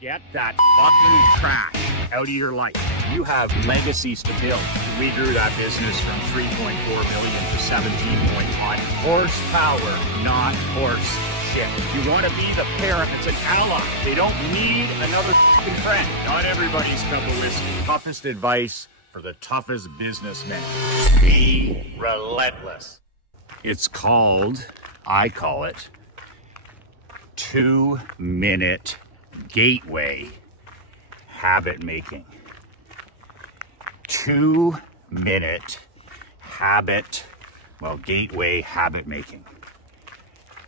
Get that fucking trash out of your life. You have legacies to build. We grew that business from 3.4 million to 17.1. Horsepower, not horse shit. You want to be the parent that's an ally. They don't need another fucking friend. Not everybody's cup of whiskey. Toughest advice for the toughest businessmen. Be relentless. It's called, I call it, 2-minute gateway habit making. 2-minute gateway habit making.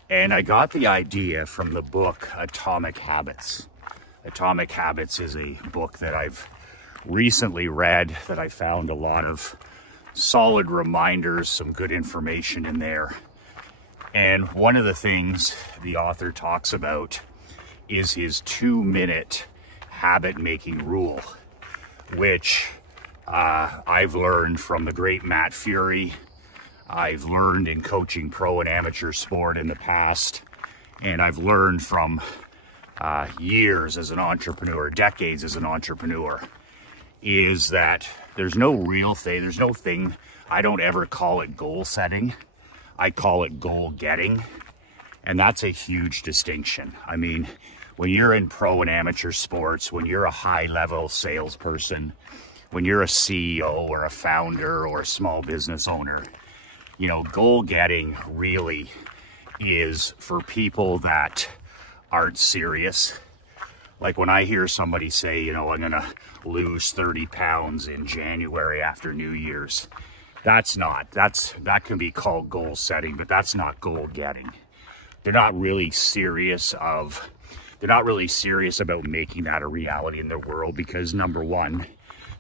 And I got the idea from the book Atomic Habits. Atomic Habits is a book that I've recently read that I found a lot of solid reminders, some good information in there. And one of the things the author talks about is his 2-minute habit making rule, which I've learned from the great Matt Fury. I've learned in coaching pro and amateur sport in the past, and I've learned from years as an entrepreneur, decades as an entrepreneur, is that there's no real thing, there's no thing. I don't ever call it goal setting. I call it goal getting. And that's a huge distinction. I mean, when you're in pro and amateur sports, when you're a high-level salesperson, when you're a CEO or a founder or a small business owner, you know, goal getting really is for people that aren't serious. Like when I hear somebody say, you know, I'm gonna lose 30 pounds in January after New Year's, that can be called goal setting, but that's not goal getting. They're not really serious about making that a reality in their world because, number one,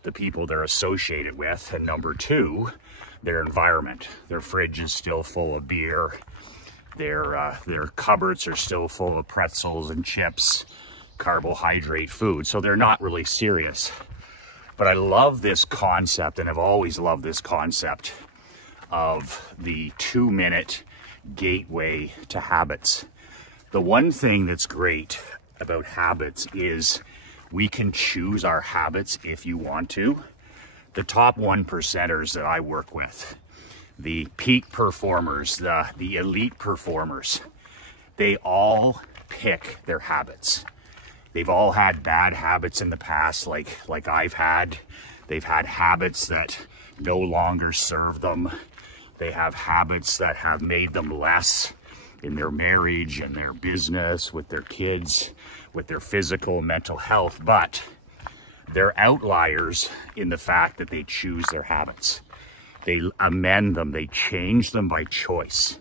the people they're associated with, and number two, their environment. Their fridge is still full of beer. Their cupboards are still full of pretzels and chips, carbohydrate food. So they're not really serious. But I love this concept, and I've always loved this concept of the 2-minute gateway to habits. The one thing that's great about habits is we can choose our habits if you want to. The top 1%ers that I work with, the peak performers, the elite performers, they all pick their habits. They've all had bad habits in the past, like I've had. They've had habits that no longer serve them. They have habits that have made them less in their marriage and their business, with their kids, with their physical and mental health. But they're outliers in the fact that they choose their habits. They amend them, they change them by choice.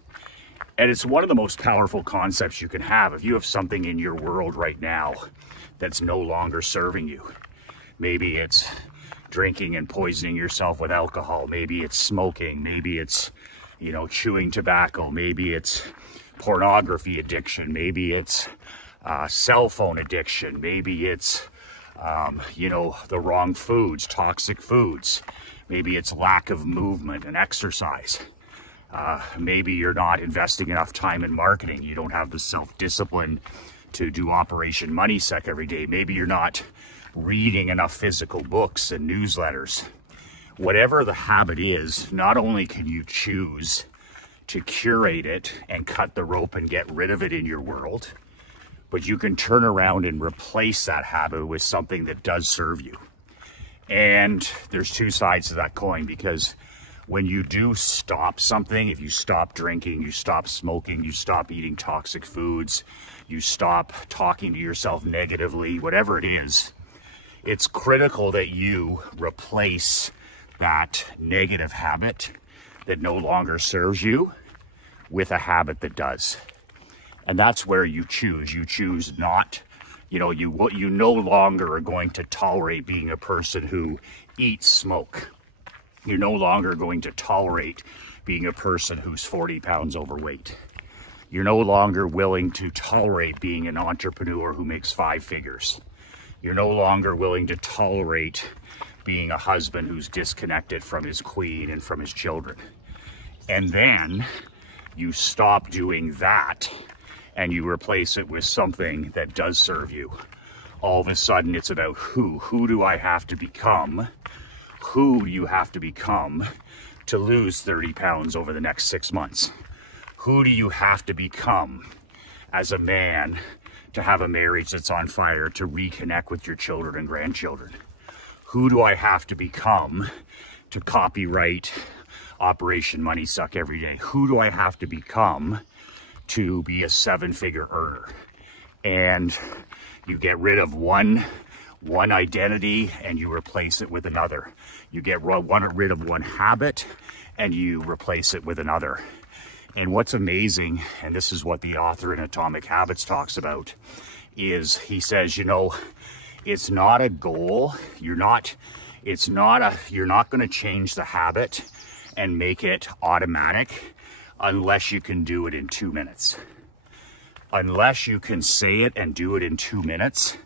And it's one of the most powerful concepts you can have. If you have something in your world right now that's no longer serving you, maybe it's drinking and poisoning yourself with alcohol, maybe it's smoking, maybe it's, you know, chewing tobacco, maybe it's pornography addiction, maybe it's cell phone addiction, maybe it's, you know, the wrong foods, toxic foods, maybe it's lack of movement and exercise. Maybe you're not investing enough time in marketing. You don't have the self-discipline to do Operation Money Suck every day. Maybe you're not reading enough physical books and newsletters. Whatever the habit is, not only can you choose to curate it and cut the rope and get rid of it in your world, but you can turn around and replace that habit with something that does serve you. And there's two sides to that coin, because when you do stop something, if you stop drinking, you stop smoking, you stop eating toxic foods, you stop talking to yourself negatively, whatever it is, it's critical that you replace that negative habit that no longer serves you with a habit that does. And that's where you choose. You choose not, you know, you no longer are going to tolerate being a person who eats smoke. You're no longer going to tolerate being a person who's 40 pounds overweight. You're no longer willing to tolerate being an entrepreneur who makes 5 figures. You're no longer willing to tolerate being a husband who's disconnected from his queen and from his children. And then you stop doing that and you replace it with something that does serve you. all of a sudden it's about who do I have to become? Who you have to become to lose 30 pounds over the next 6 months? Who do you have to become as a man to have a marriage that's on fire, to reconnect with your children and grandchildren? Who do I have to become to copyright Operation Money Suck every day? Who do I have to become to be a 7-figure earner? And you get rid of one identity and you replace it with another. You get rid of one habit and you replace it with another. And what's amazing, and this is what the author in Atomic Habits talks about, is he says, you know, it's not a goal. You're not going to change the habit and make it automatic unless you can do it in 2 minutes. Unless you can say it and do it in 2 minutes,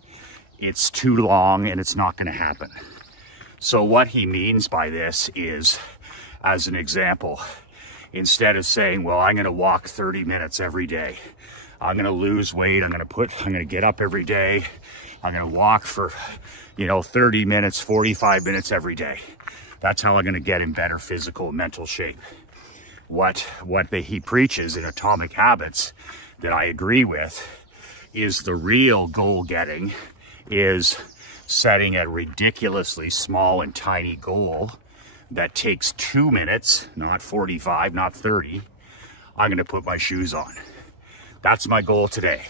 it's too long and it's not going to happen. So what he means by this is, as an example, instead of saying, well, I'm going to walk 30 minutes every day, I'm going to lose weight, I'm going to get up every day, I'm going to walk for, 30 minutes, 45 minutes every day. That's how I'm going to get in better physical and mental shape. What he preaches in Atomic Habits that I agree with is the real goal getting is setting a ridiculously small and tiny goal that takes 2 minutes, not 45, not 30. I'm going to put my shoes on. That's my goal today.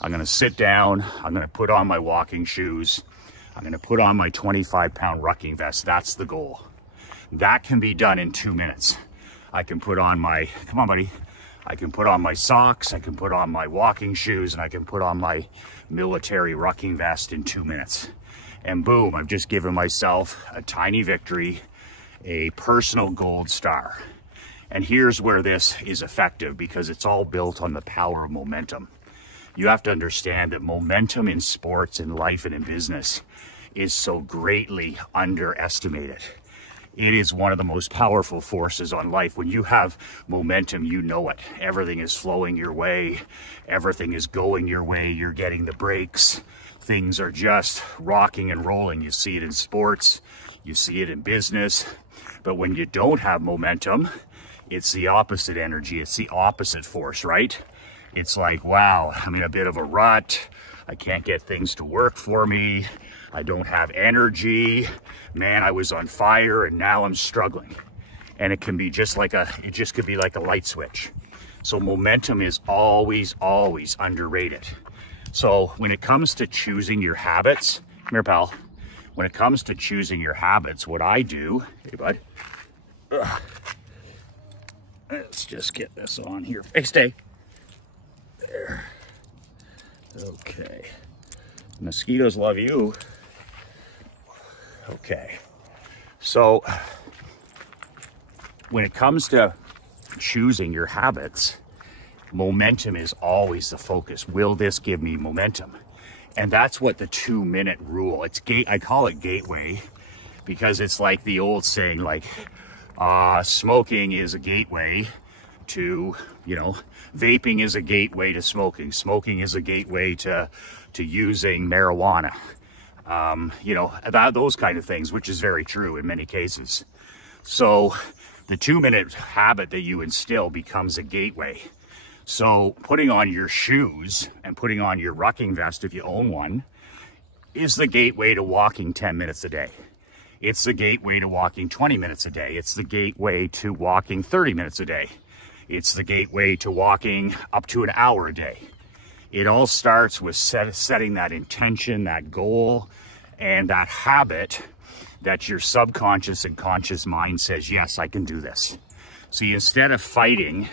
I'm going to sit down. I'm going to put on my walking shoes. I'm going to put on my 25-pound rucking vest. That's the goal. That can be done in 2 minutes. I can put on my, come on, buddy. I can put on my socks. I can put on my walking shoes, and I can put on my military rucking vest in 2 minutes. And boom, I've just given myself a tiny victory, a personal gold star. And here's where this is effective, because it's all built on the power of momentum. You have to understand that momentum in sports, in life, and in business is so greatly underestimated. It is one of the most powerful forces on life. When you have momentum, you know it. Everything is flowing your way. Everything is going your way. You're getting the breaks. Things are just rocking and rolling. You see it in sports. You see it in business. But when you don't have momentum, it's the opposite energy. It's the opposite force, right? It's like, wow, I'm in a bit of a rut. I can't get things to work for me. I don't have energy. Man, I was on fire and now I'm struggling. And it can be just like it just could be like a light switch. So momentum is always, always underrated. So when it comes to choosing your habits, come here, pal. When it comes to choosing your habits, what I do, hey, bud. Let's just get this on here. Hey, stay. There. Okay. Mosquitoes love you. Okay. So when it comes to choosing your habits, momentum is always the focus. Will this give me momentum? And that's what the 2-minute rule, I call it gateway, because it's like the old saying, like, smoking is a gateway to, vaping is a gateway to smoking. Smoking is a gateway to using marijuana. Those kind of things, which is very true in many cases. So the 2-minute habit that you instill becomes a gateway. So putting on your shoes and putting on your rucking vest, if you own one, is the gateway to walking 10 minutes a day. It's the gateway to walking 20 minutes a day. It's the gateway to walking 30 minutes a day. It's the gateway to walking up to an hour a day. It all starts with setting that intention, that goal, and that habit that your subconscious and conscious mind says, yes, I can do this. See, instead of fighting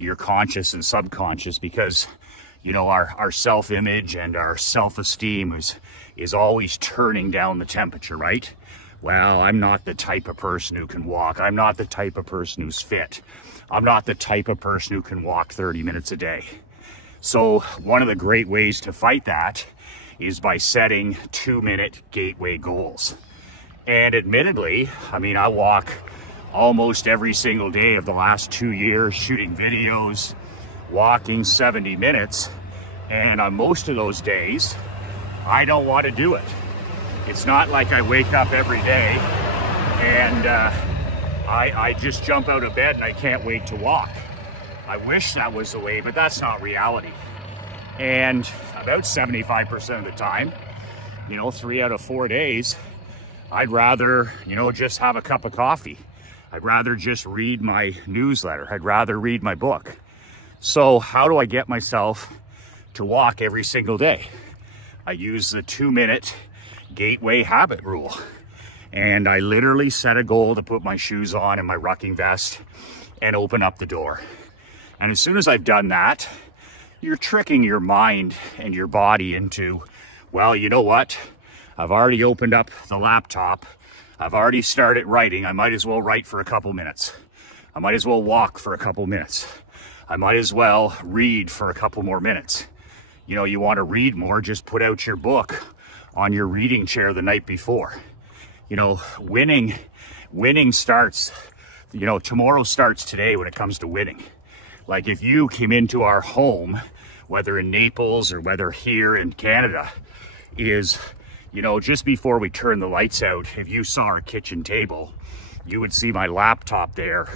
your conscious and subconscious, because, our self-image and our self-esteem is always turning down the temperature, right? Well, I'm not the type of person who can walk. I'm not the type of person who's fit. I'm not the type of person who can walk 30 minutes a day. So one of the great ways to fight that is by setting 2-minute gateway goals. And admittedly, I walk almost every single day of the last 2 years, shooting videos, walking 70 minutes. And on most of those days, I don't want to do it. It's not like I wake up every day and I just jump out of bed and I can't wait to walk. I wish that was the way, but that's not reality. And about 75% of the time, 3 out of 4 days, I'd rather, just have a cup of coffee. I'd rather just read my newsletter. I'd rather read my book. So how do I get myself to walk every single day? I use the 2-minute gateway habit rule. And I literally set a goal to put my shoes on and my rucking vest and open up the door. And as soon as I've done that, you're tricking your mind and your body into, well, you know what? I've already opened up the laptop. I've already started writing. I might as well write for a couple minutes. I might as well walk for a couple minutes. I might as well read for a couple more minutes. You want to read more, just put out your book on your reading chair the night before. Winning starts, tomorrow starts today when it comes to winning. Like if you came into our home, whether in Naples or whether here in Canada, is, just before we turn the lights out, if you saw our kitchen table, you would see my laptop there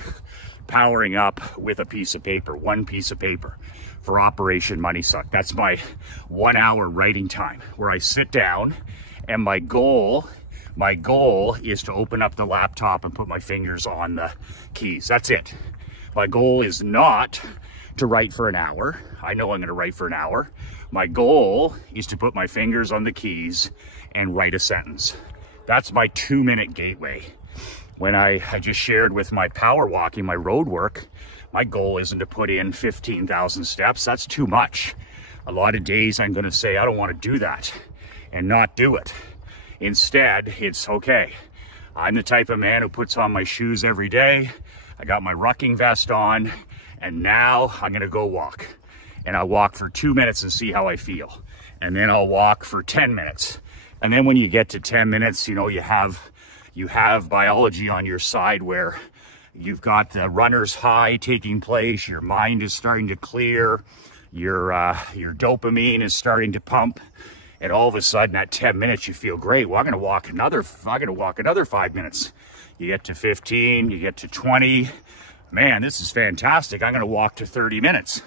powering up with a piece of paper, one piece of paper for Operation Money Suck. That's my 1 hour writing time where I sit down and my goal is to open up the laptop and put my fingers on the keys. That's it. My goal is not to write for an hour. I know I'm going to write for an hour. My goal is to put my fingers on the keys and write a sentence. That's my 2-minute gateway. When I just shared with my power walking, my road work, my goal isn't to put in 15,000 steps. That's too much. A lot of days I'm going to say, I don't want to do that and not do it. Instead, it's okay. I'm the type of man who puts on my shoes every day. I got my rucking vest on, and now I'm gonna go walk. And I'll walk for 2 minutes and see how I feel. And then I'll walk for 10 minutes. And then when you get to 10 minutes, you have biology on your side where you've got the runner's high taking place, your mind is starting to clear, your dopamine is starting to pump. And all of a sudden at 10 minutes, you feel great. Well, I'm gonna walk another 5 minutes. You get to 15, you get to 20. Man, this is fantastic. I'm gonna walk to 30 minutes.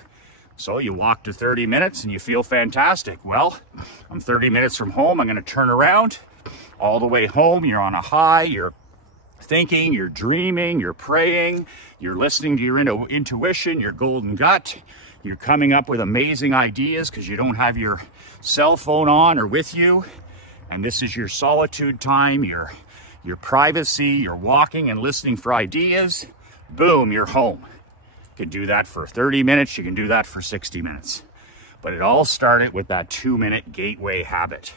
So you walk to 30 minutes and you feel fantastic. Well, I'm 30 minutes from home. I'm gonna turn around. All the way home, you're on a high, you're thinking, you're dreaming, you're praying, you're listening to your intuition, your golden gut. You're coming up with amazing ideas because you don't have your cell phone on or with you. And this is your solitude time, your privacy, you're walking and listening for ideas. Boom, you're home. You can do that for 30 minutes, you can do that for 60 minutes. But it all started with that 2-minute gateway habit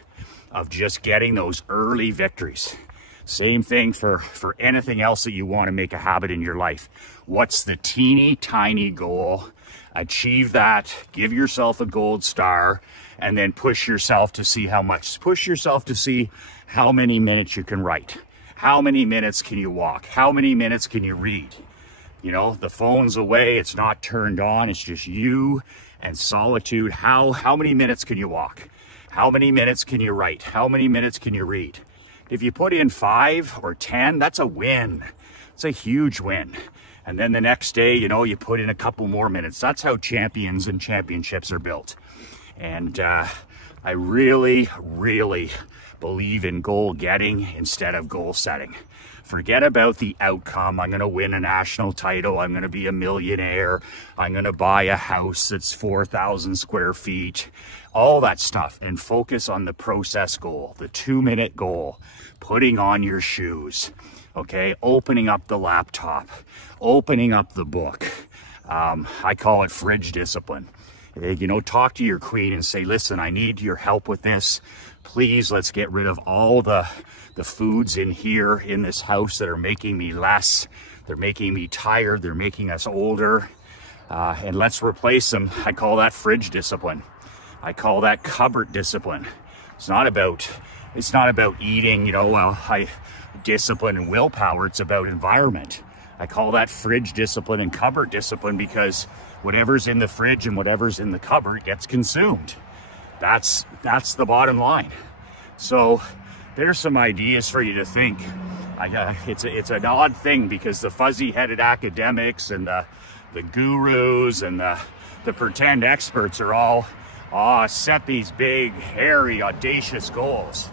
of just getting those early victories. Same thing for anything else that you want to make a habit in your life. What's the teeny tiny goal? Achieve that, give yourself a gold star, and then push yourself to see how much. Push yourself to see how many minutes you can write. How many minutes can you walk? How many minutes can you read? The phone's away, it's not turned on, it's just you and solitude. How many minutes can you walk? How many minutes can you write? How many minutes can you read? If you put in 5 or 10, that's a win. It's a huge win. And then the next day, you put in a couple more minutes. That's how champions and championships are built. And I really, really believe in goal getting instead of goal setting. Forget about the outcome. I'm going to win a national title. I'm going to be a millionaire. I'm going to buy a house that's 4,000 square feet. All that stuff. And focus on the process goal, the 2-minute goal. Putting on your shoes. Okay, opening up the laptop, opening up the book. I call it fridge discipline. Talk to your queen and say, listen, I need your help with this. Please, let's get rid of all the foods in here in this house that are making me less. They're making me tired. They're making us older. And let's replace them. I call that fridge discipline. I call that cupboard discipline. It's not about eating, discipline and willpower. It's about environment. I call that fridge discipline and cupboard discipline because whatever's in the fridge and whatever's in the cupboard gets consumed. That's the bottom line. So there's some ideas for you to think. It's an odd thing because the fuzzy-headed academics and the gurus and the pretend experts are all set these big, hairy, audacious goals.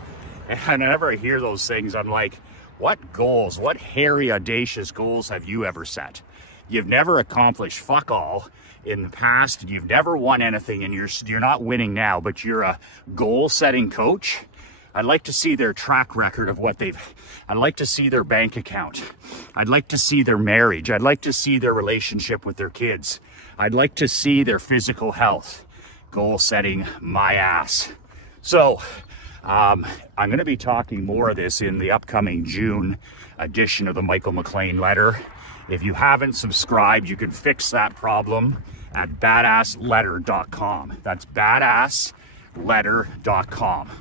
And whenever I hear those things, I'm like, what goals, what hairy, audacious goals have you ever set? You've never accomplished fuck all in the past. You've never won anything, and you're not winning now, but you're a goal-setting coach. I'd like to see their track record of what I'd like to see their bank account. I'd like to see their marriage. I'd like to see their relationship with their kids. I'd like to see their physical health. Goal setting, my ass. So I'm going to be talking more of this in the upcoming June edition of the Michael McLean Letter. If you haven't subscribed, you can fix that problem at badassletter.com. That's badassletter.com.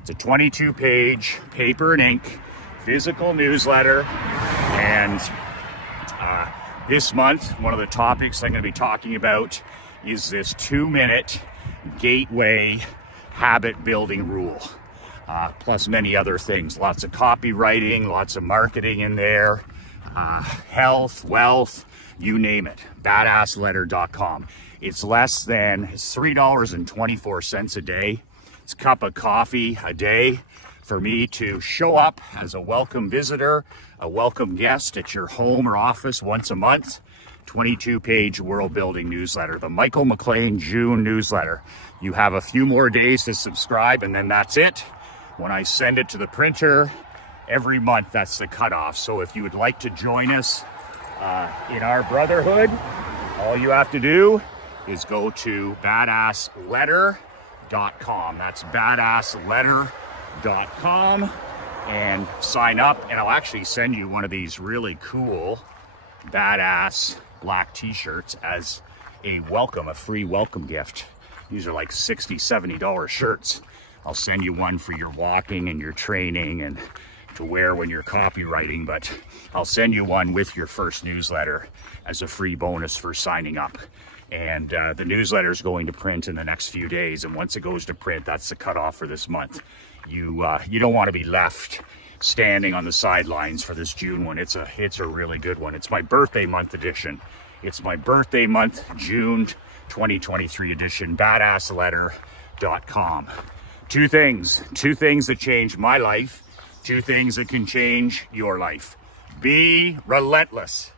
It's a 22-page paper and ink physical newsletter. And this month, one of the topics I'm going to be talking about is this 2-minute gateway habit building rule, plus many other things. Lots of copywriting, lots of marketing in there, health, wealth, you name it. Badassletter.com. It's $3.24 a day. It's a cup of coffee a day for me to show up as a welcome visitor, a welcome guest at your home or office once a month. 22-page world-building newsletter, the Michael McLean June newsletter. You have a few more days to subscribe, and then that's it. When I send it to the printer every month, that's the cutoff. So if you would like to join us in our brotherhood, all you have to do is go to badassletter.com. That's badassletter.com and sign up, and I'll actually send you one of these really cool badass black t-shirts as a free welcome gift. These are like $60, $70 shirts. I'll send you one for your walking and your training and to wear when you're copywriting, but I'll send you one with your first newsletter as a free bonus for signing up. And the newsletter is going to print in the next few days, and once it goes to print, that's the cutoff for this month. You don't want to be left standing on the sidelines for this June one. It's a really good one. It's my birthday month edition. It's my birthday month, June 2023 edition, badassletter.com. Two things that changed my life, two things that can change your life. Be relentless.